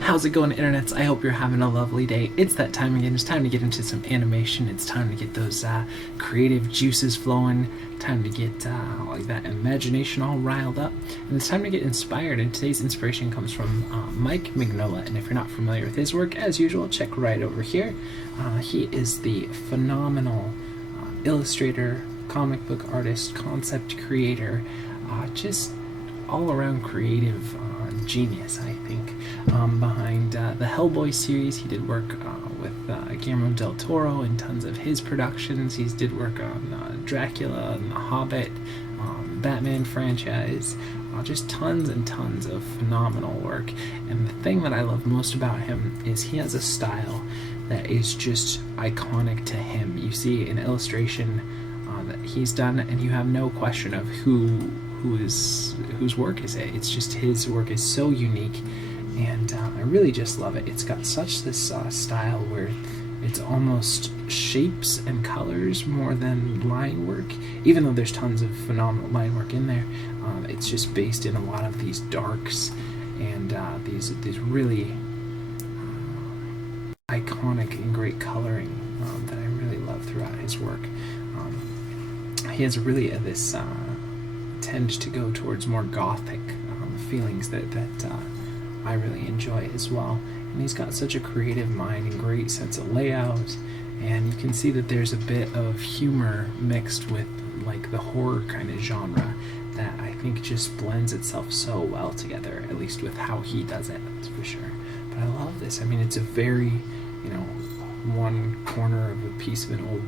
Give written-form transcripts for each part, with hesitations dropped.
How's it going, internets? I hope you're having a lovely day. It's that time again. It's time to get into some animation. It's time to get those creative juices flowing. Time to get like that imagination all riled up. And it's time to get inspired. And today's inspiration comes from Mike Mignola. And if you're not familiar with his work, as usual, check right over here. He is the phenomenal illustrator, comic book artist, concept creator, just all-around creative genius, I think. Behind the Hellboy series, he did work with Guillermo del Toro in tons of his productions. He did work on Dracula and The Hobbit, Batman franchise, just tons and tons of phenomenal work. And the thing that I love most about him is he has a style that is just iconic to him. You see an illustration that he's done, and you have no question of whose work is it. It's just his work is so unique, and I really just love it. It's got such this style where it's almost shapes and colors more than line work, even though there's tons of phenomenal line work in there. It's just based in a lot of these darks and these really iconic and great coloring that I really love throughout his work. He has really this tend to go towards more gothic feelings that I really enjoy as well. And he's got such a creative mind and great sense of layout, and you can see that there's a bit of humor mixed with like the horror kind of genre that I think just blends itself so well together, at least with how he does it, that's for sure. But I love this. I mean, it's a very, one corner of a piece of an old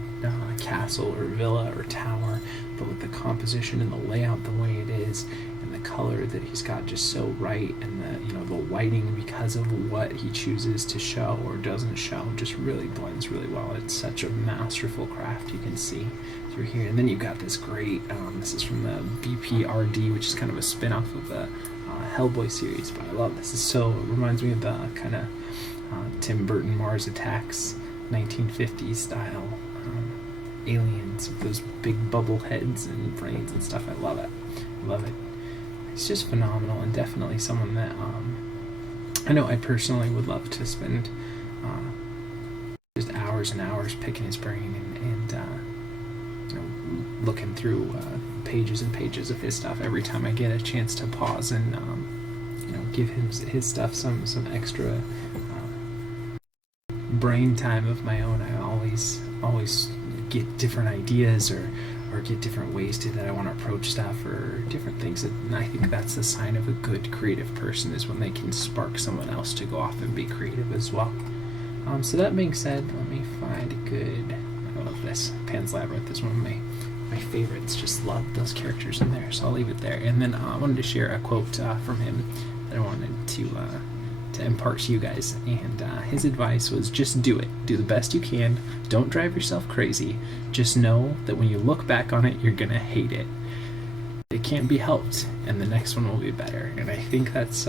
castle or villa or tower, but with the composition and the layout the way it is, and the color that he's got just so right, and the lighting, because of what he chooses to show or doesn't show, just really blends really well. It's such a masterful craft, you can see through here. And then you've got this great, this is from the BPRD, which is kind of a spin-off of the Hellboy series, but I love this. It reminds me of the kind of Tim Burton Mars Attacks 1950s style aliens with those big bubble heads and brains and stuff. I love it. I love it. It's just phenomenal, and definitely someone that I know I personally would love to spend just hours and hours picking his brain and looking through pages and pages of his stuff every time I get a chance to pause and give him his stuff some extra brain time of my own. I always get different ideas or get different ways that I want to approach stuff, or different things, and I think that's the sign of a good creative person, is when they can spark someone else to go off and be creative as well. So that being said, let me find a good, I love this, Pan's Labyrinth is one of my favorites. Just love those characters in there, so I'll leave it there. And then I wanted to share a quote from him that I wanted to impart to you guys, and his advice was, just do it. Do the best you can. Don't drive yourself crazy. Just know that when you look back on it, you're gonna hate it. It can't be helped, and the next one will be better. And I think that's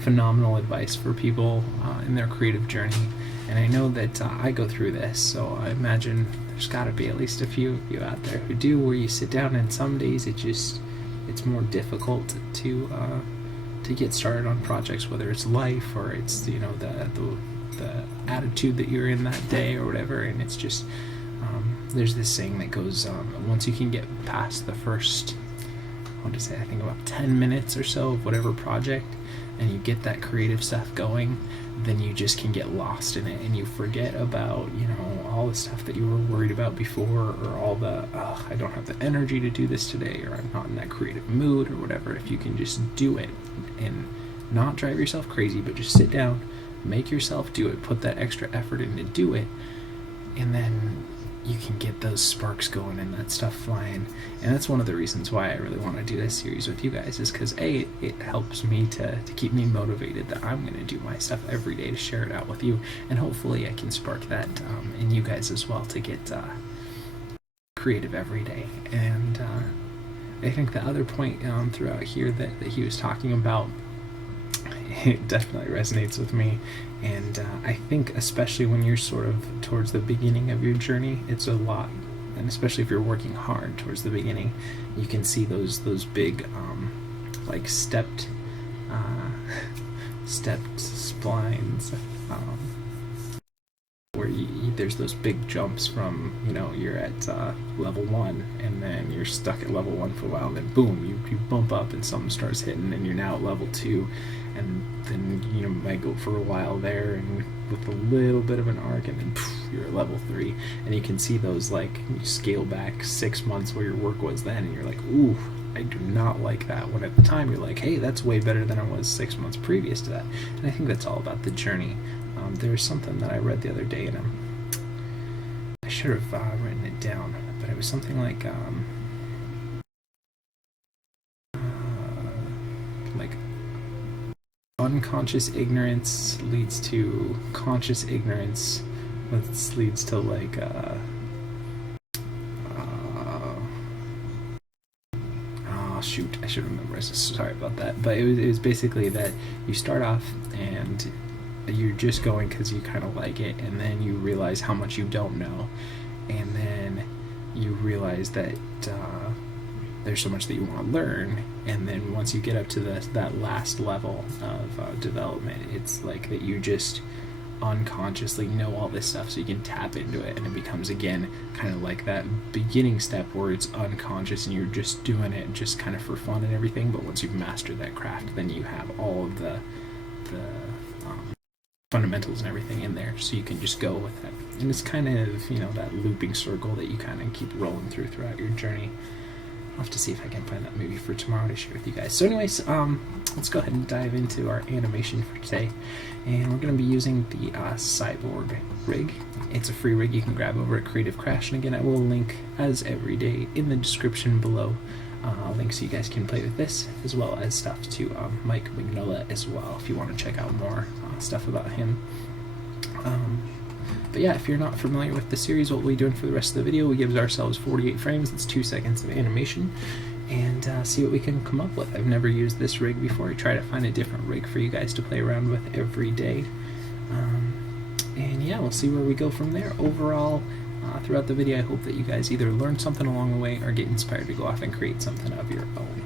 phenomenal advice for people in their creative journey. And I know that I go through this, so I imagine there's got to be at least a few of you out there who do, where you sit down and some days it's more difficult to get started on projects, whether it's life or it's the attitude that you're in that day or whatever. And it's just there's this saying that goes, once you can get past the first, I think about 10 minutes or so of whatever project, and you get that creative stuff going, then you just can get lost in it, and you forget about all the stuff that you were worried about before, or all the I don't have the energy to do this today, or I'm not in that creative mood, or whatever. If you can just do it and not drive yourself crazy, but just sit down, make yourself do it, put that extra effort in to do it, and then you can get those sparks going and that stuff flying. And that's one of the reasons why I really want to do this series with you guys, is because it helps me to keep me motivated that I'm going to do my stuff every day, to share it out with you, and hopefully I can spark that in you guys as well, to get creative every day. And I think the other point throughout here that he was talking about, it definitely resonates with me. And I think especially when you're sort of towards the beginning of your journey, it's a lot, and especially if you're working hard towards the beginning, you can see those big like stepped lines. Where there's those big jumps from, you know, you're at level 1 and then you're stuck at level 1 for a while, and then boom, you bump up and something starts hitting and you're now at level 2, and then you might go for a while there and with a little bit of an arc, and then poof, you're at level 3, and you can see those, like, you scale back 6 months where your work was then, and you're like, ooh, I do not like that, when at the time you're like, hey, that's way better than I was 6 months previous to that. And I think that's all about the journey. There's something that I read the other day, and I should have written it down, but it was something like unconscious ignorance leads to conscious ignorance, which leads to like oh shoot, I should remember. Sorry about that, but it was basically that you start off and you're just going because you kind of like it, and then you realize how much you don't know, and then you realize that there's so much that you want to learn, and then once you get up to that last level of development, it's like that you just unconsciously know all this stuff, so you can tap into it, and it becomes again kind of like that beginning step where it's unconscious and you're just doing it just kind of for fun and everything. But once you've mastered that craft, then you have all of the fundamentals and everything in there, so you can just go with it. And it's kind of, you know, that looping circle that you kind of keep rolling throughout your journey. I'll have to see if I can find that movie for tomorrow to share with you guys. So anyways, let's go ahead and dive into our animation for today. And we're going to be using the Cyborg rig. It's a free rig you can grab over at Creative Crash. And again, I will link, as every day, in the description below. Links so you guys can play with this, as well as stuff to Mike Mignola as well, if you want to check out more stuff about him. But yeah, if you're not familiar with the series, what we'll be doing for the rest of the video, we give ourselves 48 frames, that's 2 seconds of animation, and see what we can come up with. I've never used this rig before. I try to find a different rig for you guys to play around with every day. And yeah, we'll see where we go from there. Overall, throughout the video, I hope that you guys either learn something along the way or get inspired to go off and create something of your own.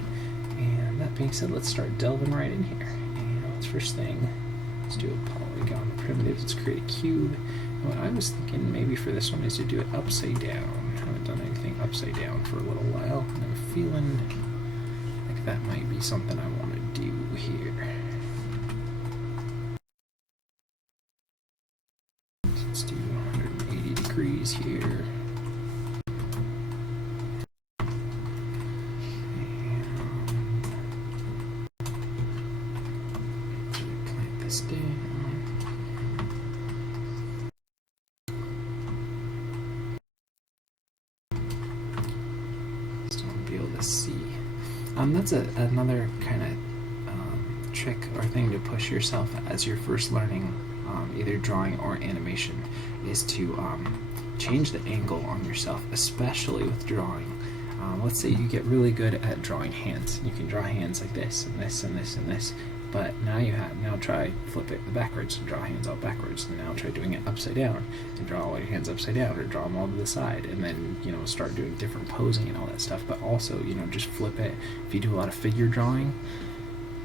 And that being said, let's start delving right in here. And first thing, let's do a polygon primitive. Let's create a cube. What I was thinking maybe for this one is to do it upside down. I haven't done anything upside down for a little while, and I'm feeling like that might be something I want to do here. Let's do 180 degrees here. And plant this down. See, that's another kind of trick or thing to push yourself as you're first learning either drawing or animation, is to change the angle on yourself, especially with drawing. Let's say you get really good at drawing hands. You can draw hands like this and this and this and this, but now try flip it backwards and draw hands out backwards, and now try doing it upside down and draw all your hands upside down, or draw them all to the side, and then, you know, start doing different posing and all that stuff. But also, you know, just flip it. If you do a lot of figure drawing,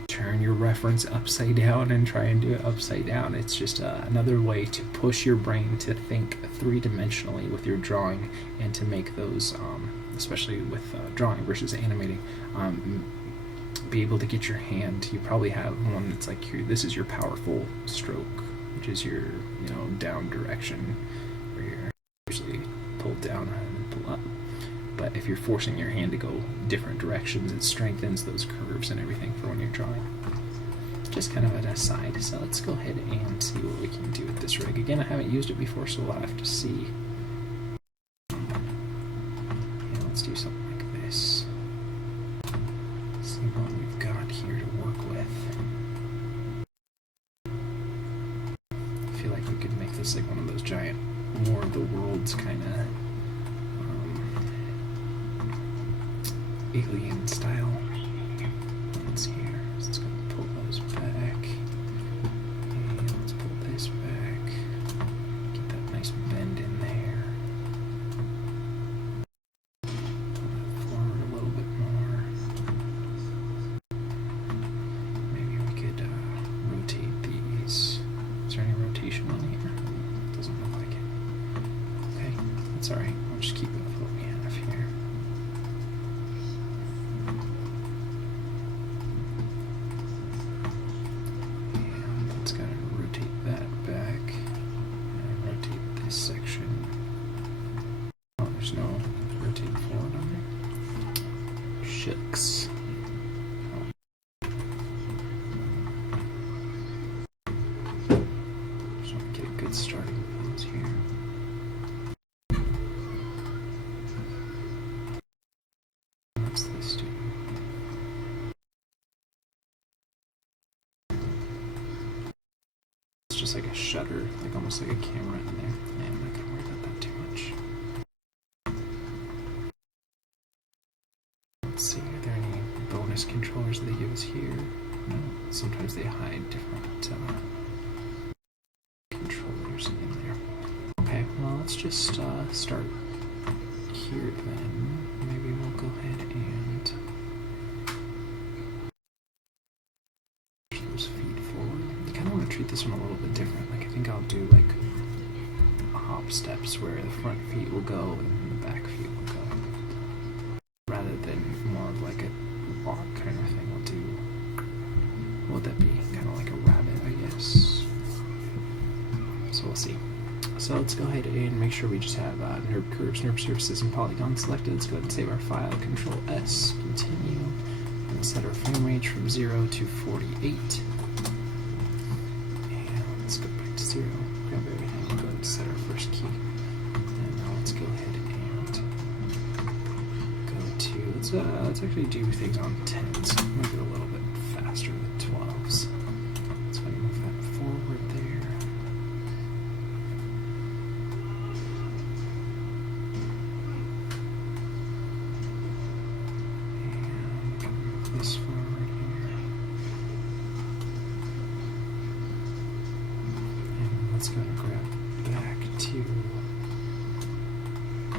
turn your reference upside down and try and do it upside down. It's just another way to push your brain to think three-dimensionally with your drawing, and to make those, especially with drawing versus animating, be able to get your hand. You probably have one that's like this is your powerful stroke, which is your, you know, down direction, where you're usually pulled down and pull up. But if you're forcing your hand to go different directions, it strengthens those curves and everything for when you're drawing. Just kind of an aside. So let's go ahead and see what we can do with this rig. Again, I haven't used it before, so we'll have to see. Yeah, let's do something like this. See what we've got here to work with. I feel like we could make this like one of those giant War of the Worlds kind of alien style ones here. So let's go pull those back. And let's pull this back. Get that nice bend in there. Pull that forward a little bit more. Maybe we could rotate these. Shucks. Just want to get a good starting pose here. What's this do? It's just like a shutter, like almost like a camera in there. And I'm not gonna worry about that too much. Let's see, are there any bonus controllers they give us here? No, sometimes they hide different controllers in there. Okay, well let's just start here then. Maybe we'll go ahead and push those feet forward. I kind of want to treat this one a little bit different. Like I think I'll do like hop steps where the front feet will go and the back feet will go, rather than more of like a walk kind of thing. We'll do, what would that be? Kind of like a rabbit, I guess. So we'll see. So let's go ahead and make sure we just have NURB curves, NURB surfaces, and polygons selected. Let's go ahead and save our file. Control S, continue, and set our frame range from 0 to 48. And let's go back to 0. Grab everything. We'll go ahead and set our first key. And now let's go ahead and go to. Let's actually do things on 10s. Make it a little bit faster with 12s. Let's go ahead and move that forward there. This forward here. And let's go and grab back to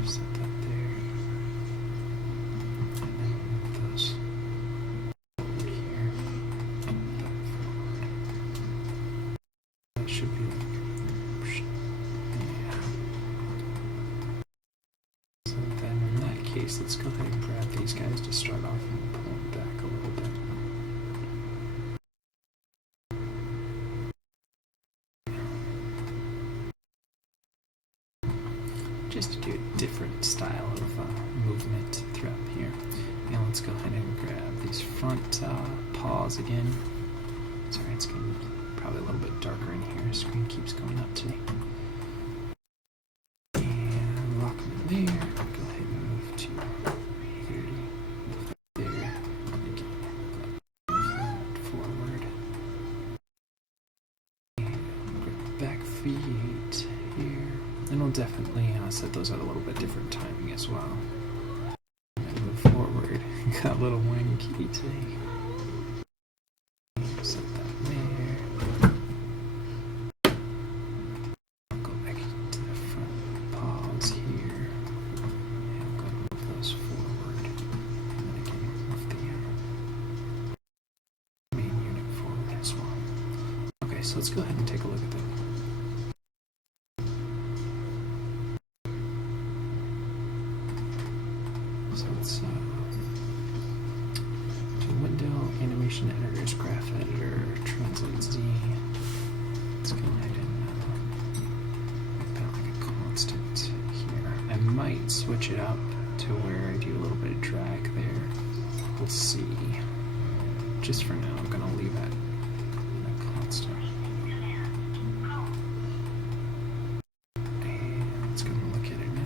set that there. And then move those forward here. That forward. That should be like, yeah. So then in that case, let's go ahead and grab these guys to start off and pull them back a little bit. Just to do a different style of movement throughout here. And let's go ahead and grab these front paws again. Sorry, it's getting probably a little bit darker in here. Screen keeps going up today. And lock them in there. Go ahead and move to 30. Move that there. Again, move that forward. And grab the back feet here. And we'll definitely set those at a little bit different timing as well. And move forward. Got a little whiny kitty today. Set that there. Go back to the front paws here. And go move those forward. And then again, move the main unit forward as well. Okay, so let's go ahead and take a look at that. So let's do window, animation editors, graph editor, translate Z. Let's go ahead and make that like a constant here. I might switch it up to where I do a little bit of drag there. We'll see. Just for now, I'm gonna leave that a constant. And let's go and look at it now.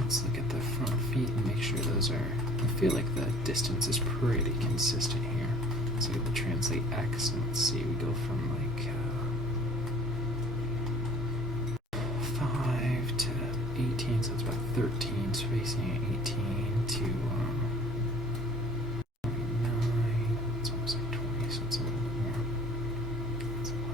Let's look at the front feet and make sure those are, I feel like the distance is pretty consistent here. Let's look at the translate X and let's see, we go from like 5 to 18, so it's about 13, spacing at 18 to 29, it's almost like 20, so it's a little bit more. It's 11.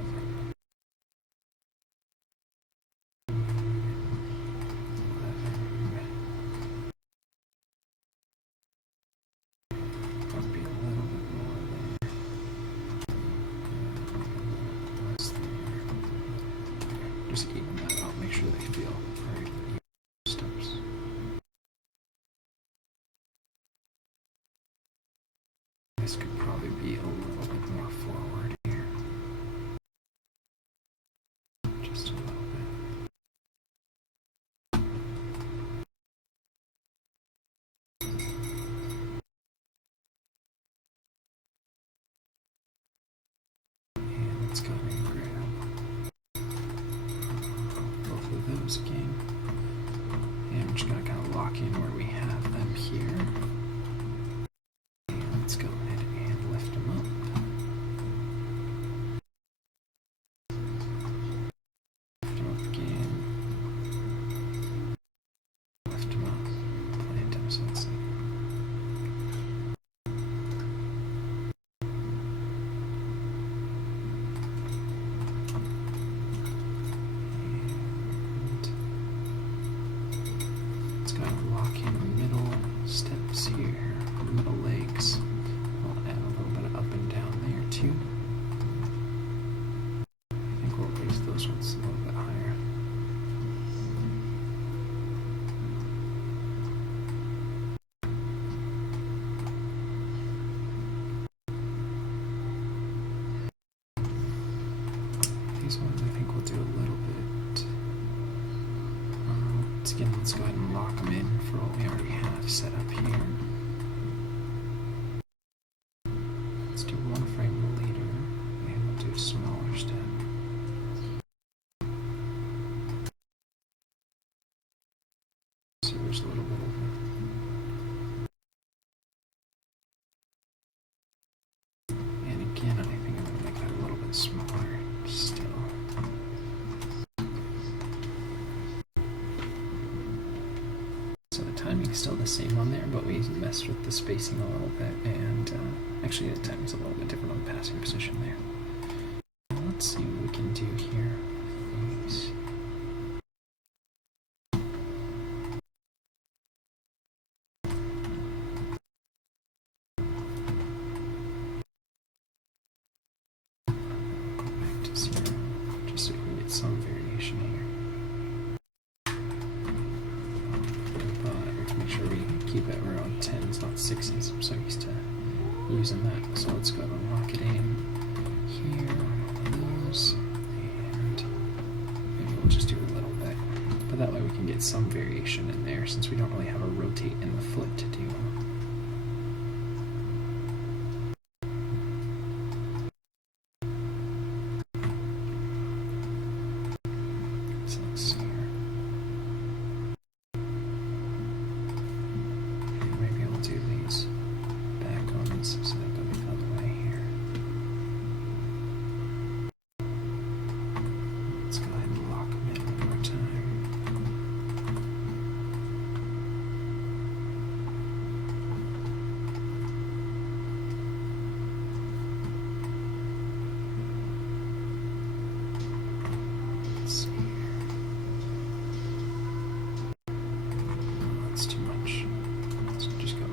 Just even that out, make sure they feel right. we're just going to kind of lock in where we have them here. And let's go ahead and lift them up. Lift them up again. Lift them up. Plant them so it's like lock in middle steps here, middle legs. I'll add a little bit of up and down there too. I think we'll raise those ones a little bit higher. These ones I think we'll do a little bit. Again, let's go ahead and lock them in for what we already have set up here. Let's do one frame later, and we'll do a smaller step. So there's a little bit of it. And again, I think I'm going to make that a little bit smaller still. Timing's still the same on there, but we messed with the spacing a little bit, and actually the timing's a little bit different on the passing position there. Let's see what we can do here. These. Go back to 0, just so we can get some variation here. Make sure we keep it around 10s, not 6s. I'm so used to using that. So let's go and lock it in here on those, and maybe we'll just do a little bit. But that way we can get some variation in there since we don't really have a rotate in the foot to do. So let's see here. Do these back ones so they go the other way here. Let's go ahead and lock them in one more time. Let's see here. Oh, that's too much. So just go.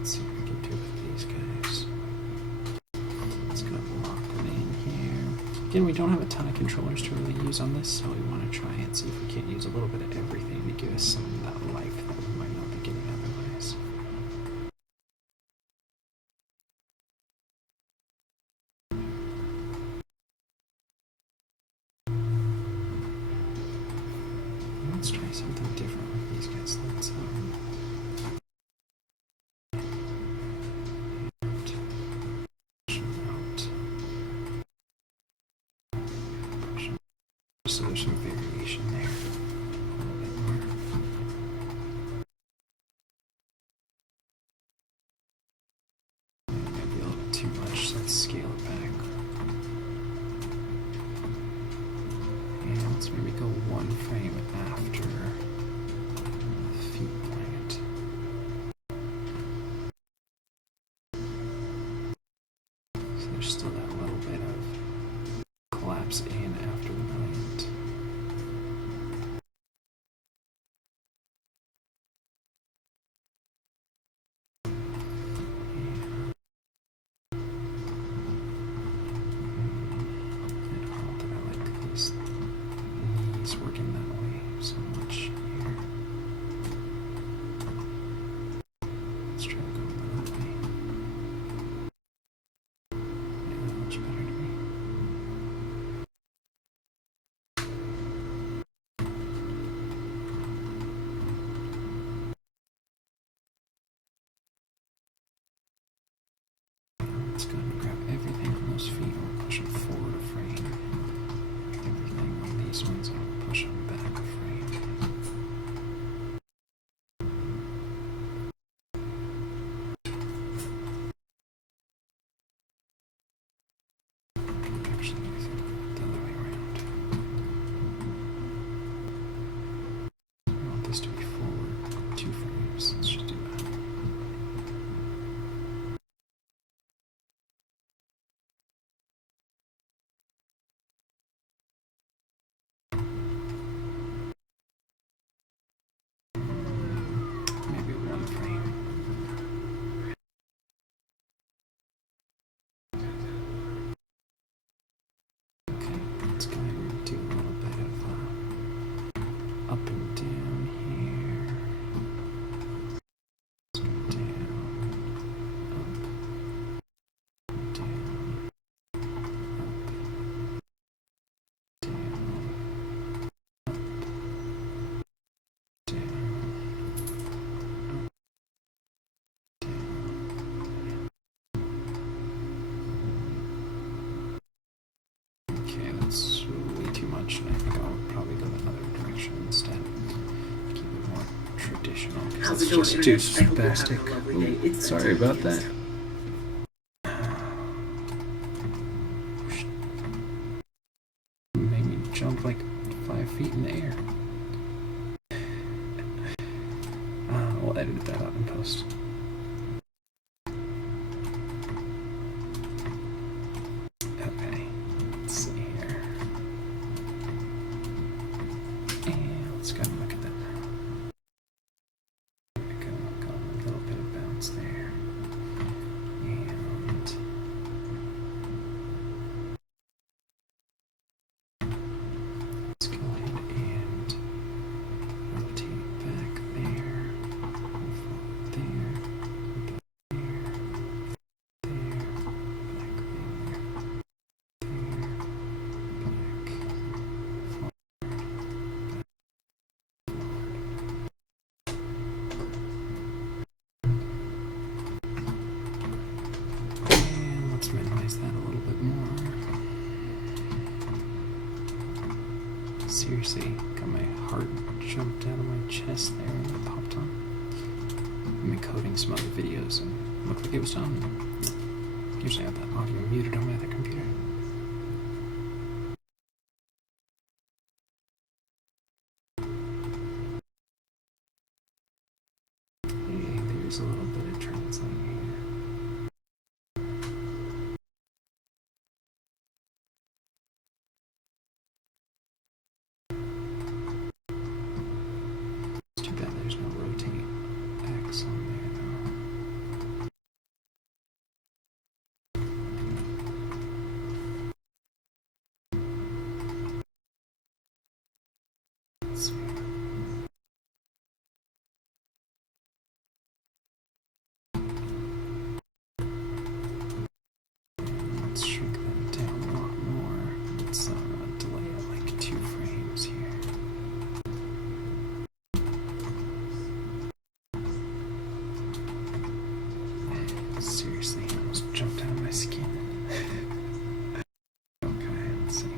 Let's see what we can do with these guys. Let's go lock them in here. Again, we don't have a ton of controllers to really use on this, so we want to try and see if we can't use a little bit of everything to give us some of that life that we might not be getting otherwise. Let's try something different with these guys. Let's so there's some variation there. A little bit more. Maybe a little bit too much, so let's scale it back. And let's maybe go one frame after the feet plant. So there's still that little bit of collapse in after the plant. Working that way so much here. Let's try to go that way. Yeah, that looks better to me. let's go and grab everything on those feet and we'll push them forward a frame. Everything on these ones, I'll push them back a frame. Actually, I think the other way around. I want this to be forward 2 frames. Let's just do that. Maybe 1 frame. Okay, let's go ahead and do a little bit of up and down here. Let's go down, up, down, up, down, okay, that's way too much. I think I'll probably go another direction instead. Keep it more traditional. How's it It's going, just too Internet? I hope you're having spastic. a lovely day. Ooh, It's sorry that time about that. again. Made me jump like 5 feet in the air. We'll edit that out in post. Okay, let's see here. And let's go and look at that. There we go, got a little bit of bounce there. And let's go ahead and rotate back there, move forward there, back there, back there, and let's minimize that a little bit more. Seriously, got my heart jumped out of my chest there and it popped on. I'm encoding some other videos and it looked like it was done. Usually I have that audio muted on my other computer. Hey, there's a little bit of translating here. It's too bad there's no rotate X on there though. Let's see. Let's shrink that down a lot more. Let's delay it like 2 frames here. Seriously, I almost jumped out of my skin. Okay, let's see.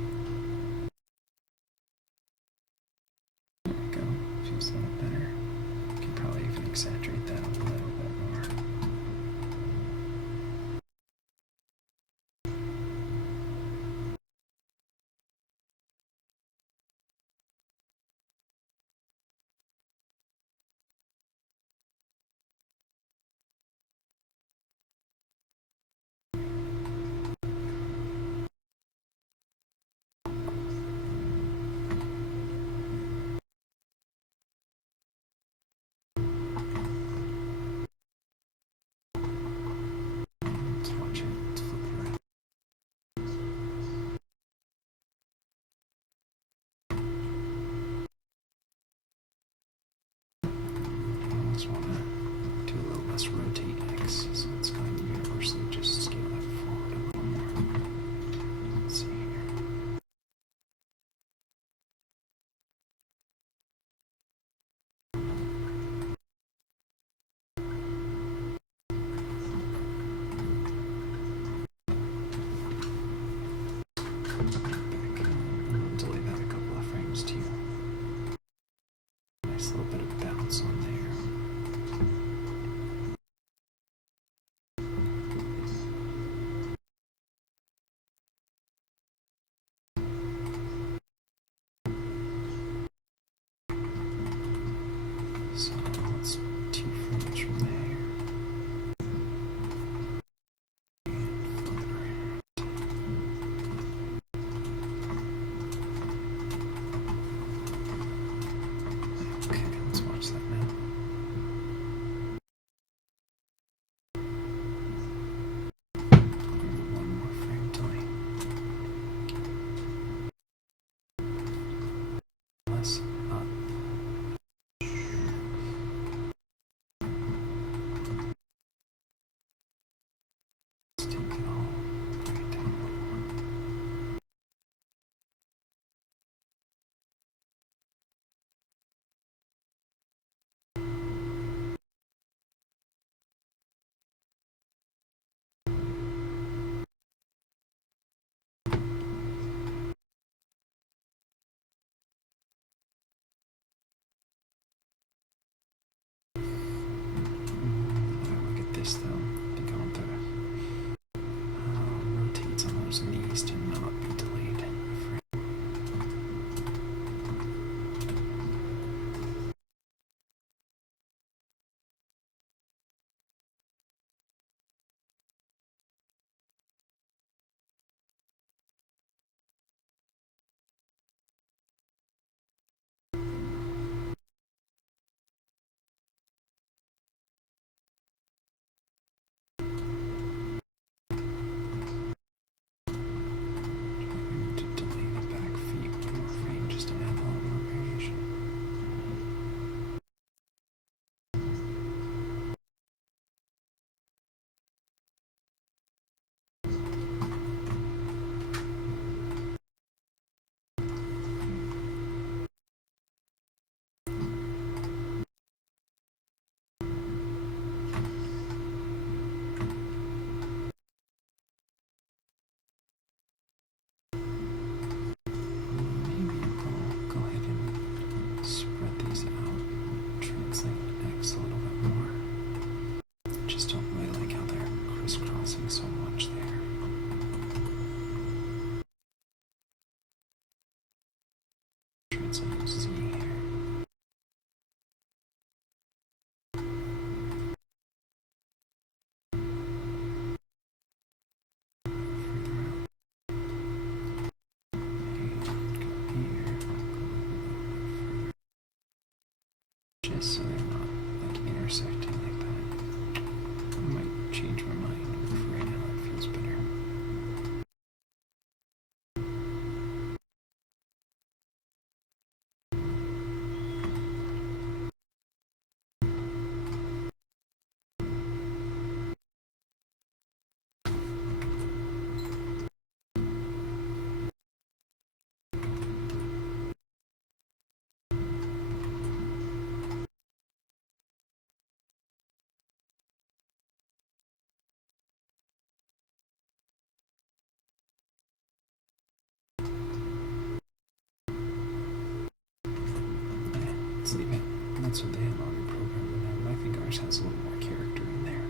that's what they had already programmed in there, but I think ours has a little more character in there.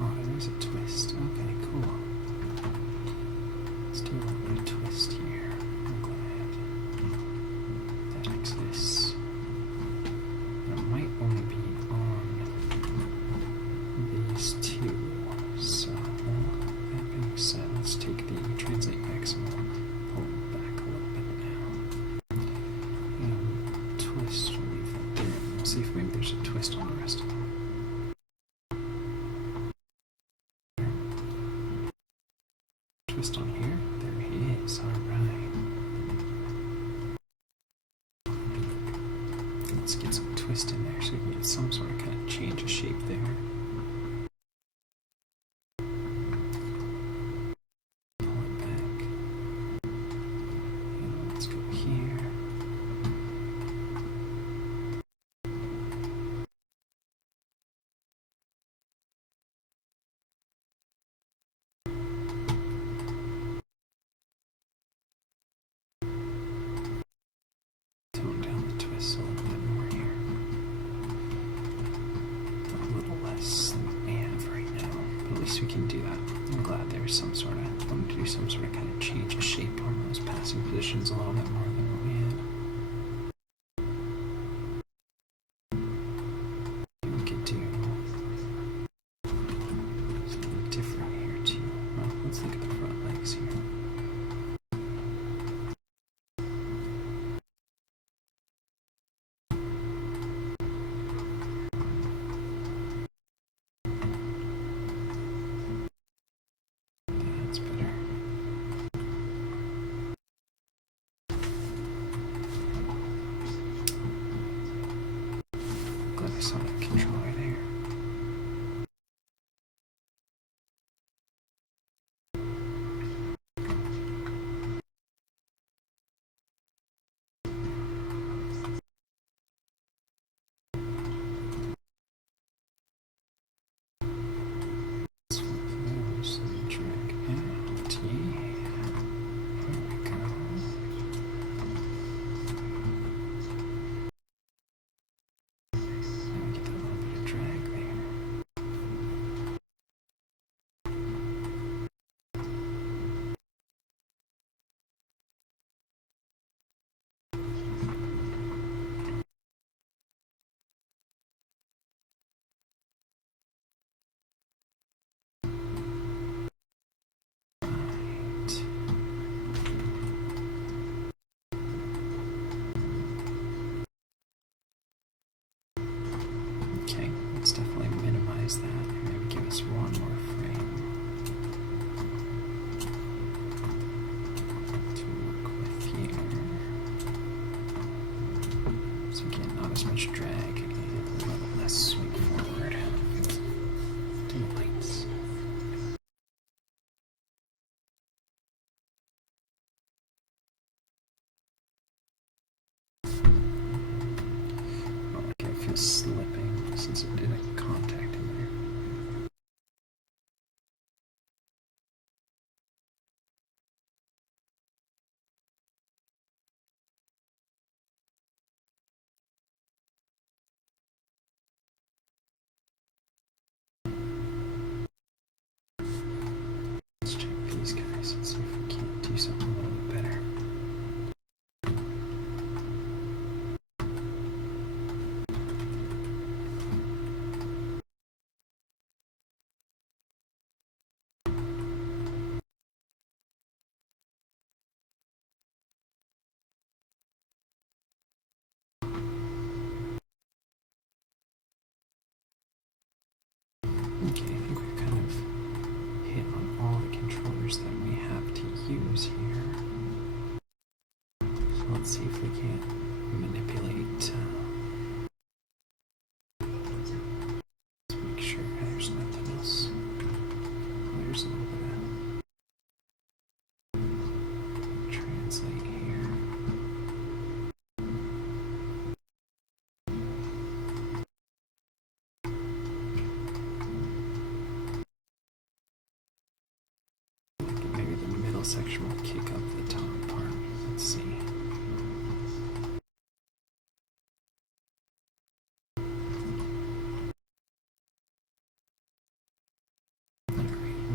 Oh, there's a twist. Okay, cool. Let's do a little bit of twist here. I'm glad that exists. It might only be on these two. So, that being said, let's take the translate maximum, pull it back a little bit now. And twist, we'll leave that there. We'll see if maybe there's a twist on the rest of them. Twist on here? There he is, alright. Let's get some twist in there so we can get some sort of kind of change of shape there. Pull it back. And let's go here. Tone down the twist a little bit more here. A little less than we have right now, but at least we can do that. I'm glad there's some sort of, I wanted to do some sort of kind of change of shape on those passing positions a little bit more than what we had. We could do something different here too. Well, let's look at the front legs here. That's better. Glad I saw that controller there. Let's flip those and drag out. Yeah. There we go. Now we get that little bit of drag there. Right. Okay, let's definitely minimize that and maybe give us one more frame to work with here. So again, not as much drag and a little less swing forward. To the lights. Oh, like it feels slipping since it did a contact in there. Let's check these guys and see if we can't do something a little bit better.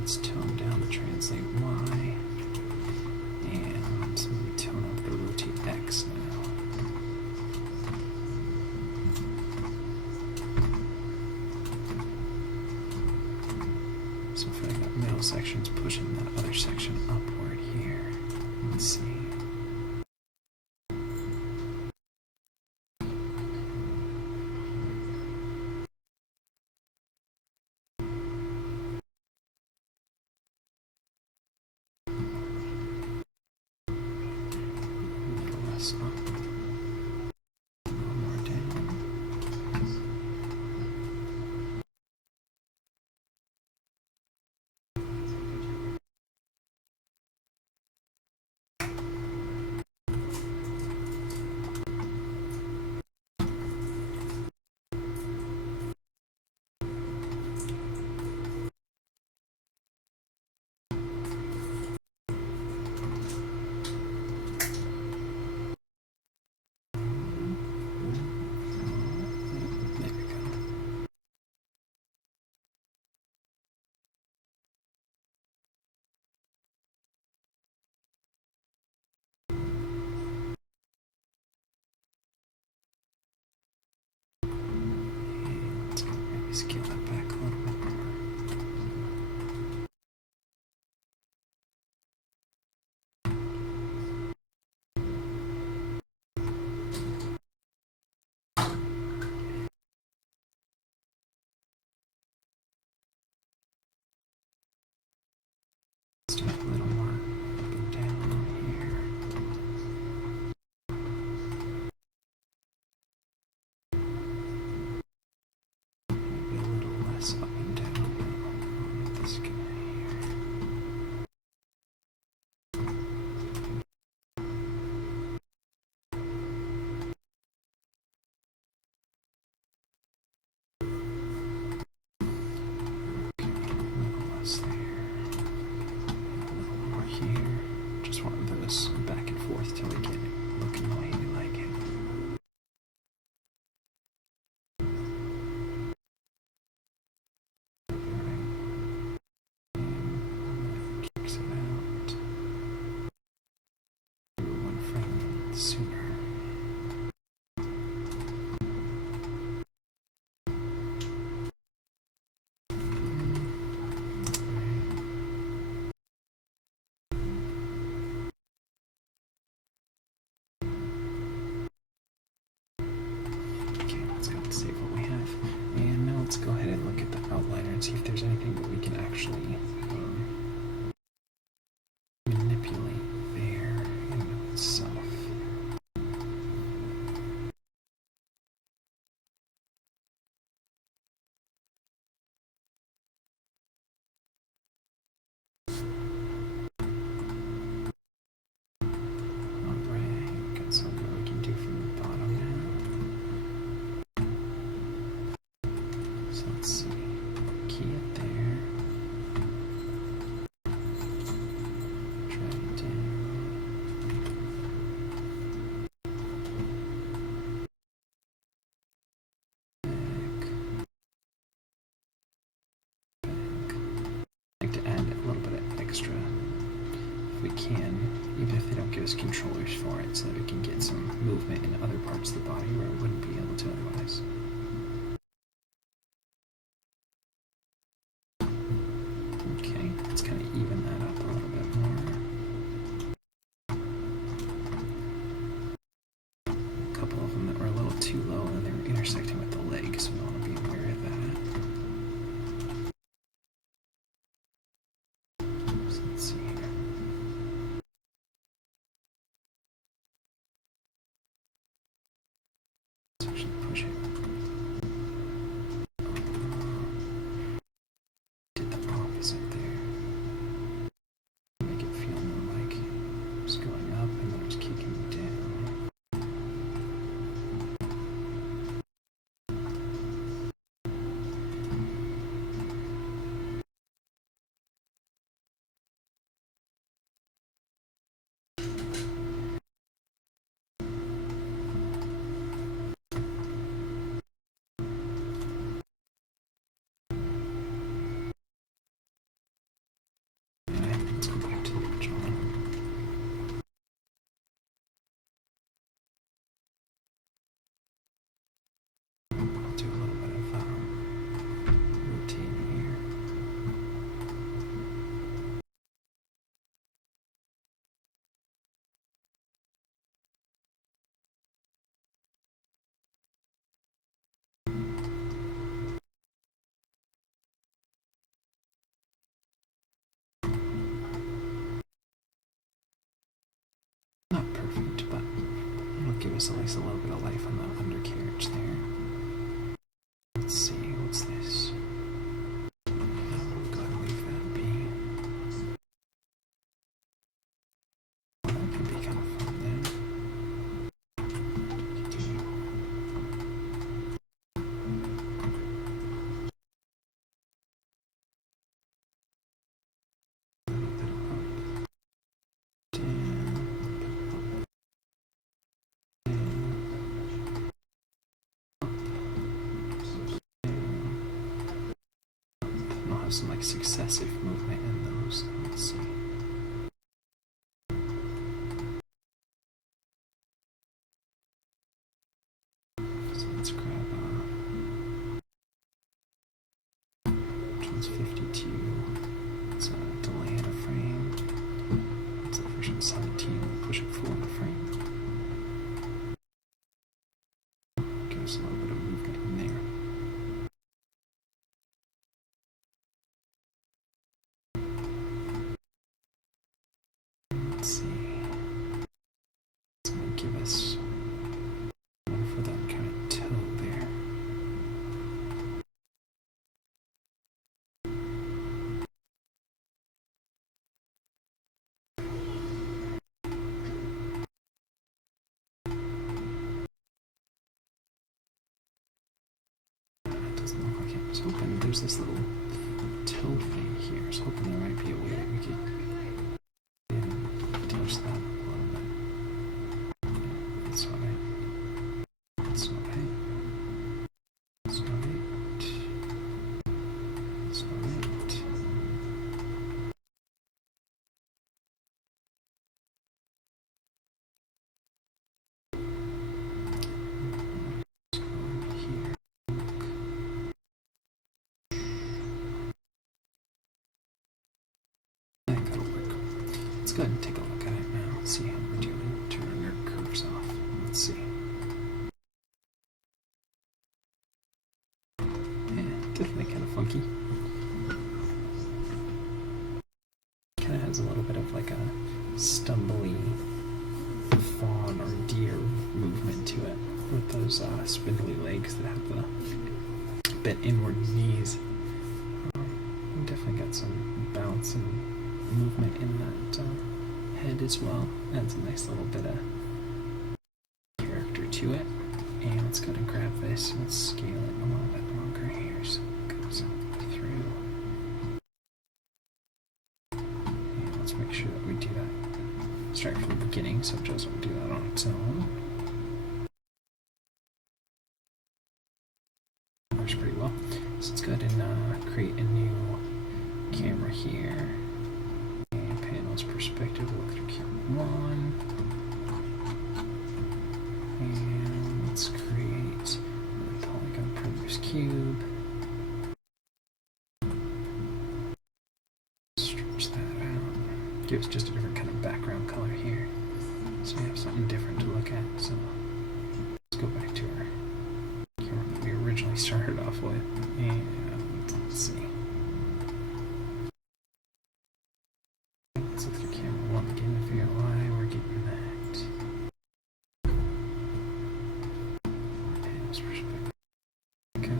let's tone down the translate Y, and maybe tone up the rotate X now. So if I got middle sections pushing that other section upward here, let's see. Up. A little more down. Scale that back a little bit more. Let's do a little more up and down here. Maybe a little less up and down now on this guy here. Okay, a little less there. A little more here. Just want those back and forth till we get it looking the way you like it. Kicks it out. Do one frame sooner. Okay, let's go and save what we have. And now let's go ahead and look at the outliner and see if there's anything that we can actually manipulate there in and of itself. Alright, got something we can do from the bottom now. So let's see. Key it there. Drag it down. Back. I like to add a little bit of extra if we can, even if they don't give us controllers for it, so that we can get some movement in other parts of the body where we wouldn't be able to otherwise. Okay, let's kind of even that up a little bit more. A couple of them that were a little too low and they were intersecting with the leg, so we want to be aware of that. So let's see here. Let's actually push it. give us at least a little bit of life on the undercarriage there. Let's see, what's this? Go ahead and leave that be. That could be kind of fun then. Some like successive movement in those. Let's see. So let's grab which one's 52. It's a delay in a frame. It's a version 17. We'll push it forward a frame. Give us a little bit of movement in there. Let's see. It's going to give us one for that kind of toe there. It doesn't look like it. I was hoping there's this little toe thing here. I was hoping there might be a way that we could touch that a little bit. That's not it. That's not it. That's not it. That's not it. Let's go here. That gotta work. Let's go ahead and take a look at it now. See how we're doing. Turning our curves off. Let's see. Yeah, definitely kind of funky. Kind of has a little bit of like a stumbly fawn or deer movement to it with those spindly legs that have the bent inward knees. Definitely got some bounce and movement in that head as well. Adds a nice little bit of character to it. And let's go ahead and grab this and let's scale it a little bit longer here so it goes through. And let's make sure that we do that. Start from the beginning so it doesn't do that on its own. Works pretty well. So let's go ahead and create a new camera here. And panels perspective, look through camera 1. And let's create a polygon printer's cube. Stretch that out. Give us just a different kind of background color here. So we have something different to look at. So let's go back to our camera that we originally started off with. And let's see. Let's look through camera 1 again to figure out why we're getting that. Panels perspective. Okay.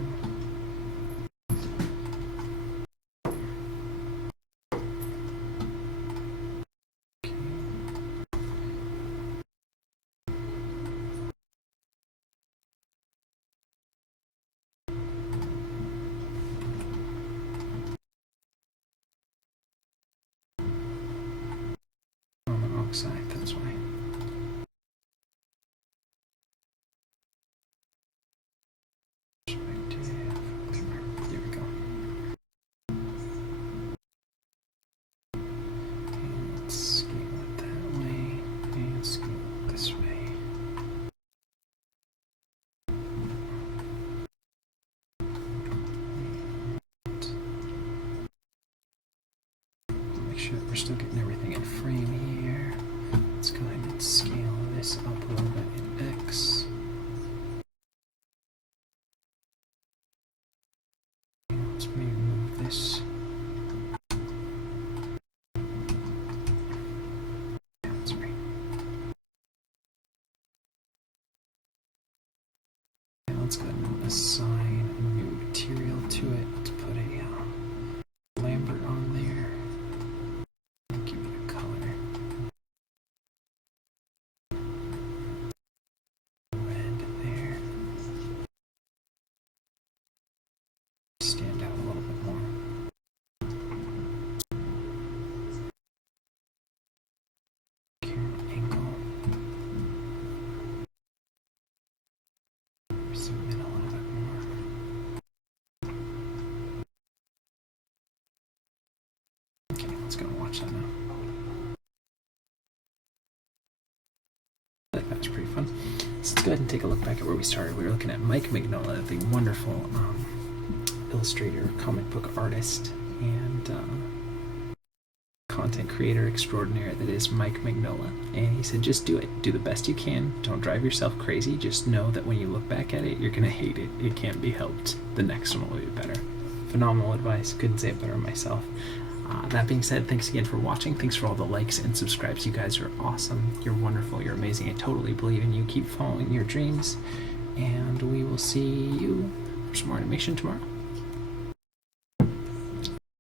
On the wrong side, that's why. Perspective. There we go. And let's scale it that way and scale it this way. Make sure that we're still getting everything in frame here. Let's go ahead and scale this up a little bit in X. And let's maybe move this. Yeah, that's right. assign a new material to it. Let's put a Lambert on there. Give it a color. Red there. Stand out a little bit more. Camera angle. Zoom in a little bit more. Okay, let's go watch that now. That was pretty fun. So let's go ahead and take a look back at where we started. We were looking at Mike Mignola, the wonderful illustrator, comic book artist, and content creator extraordinaire that is Mike Mignola. And he said, just do it. Do the best you can. Don't drive yourself crazy. Just know that when you look back at it, you're going to hate it. It can't be helped. The next one will be better. Phenomenal advice. Couldn't say it better myself. That being said, thanks again for watching. Thanks for all the likes and subscribes. You guys are awesome. You're wonderful. You're amazing. I totally believe in you. Keep following your dreams. And we will see you for some more animation tomorrow.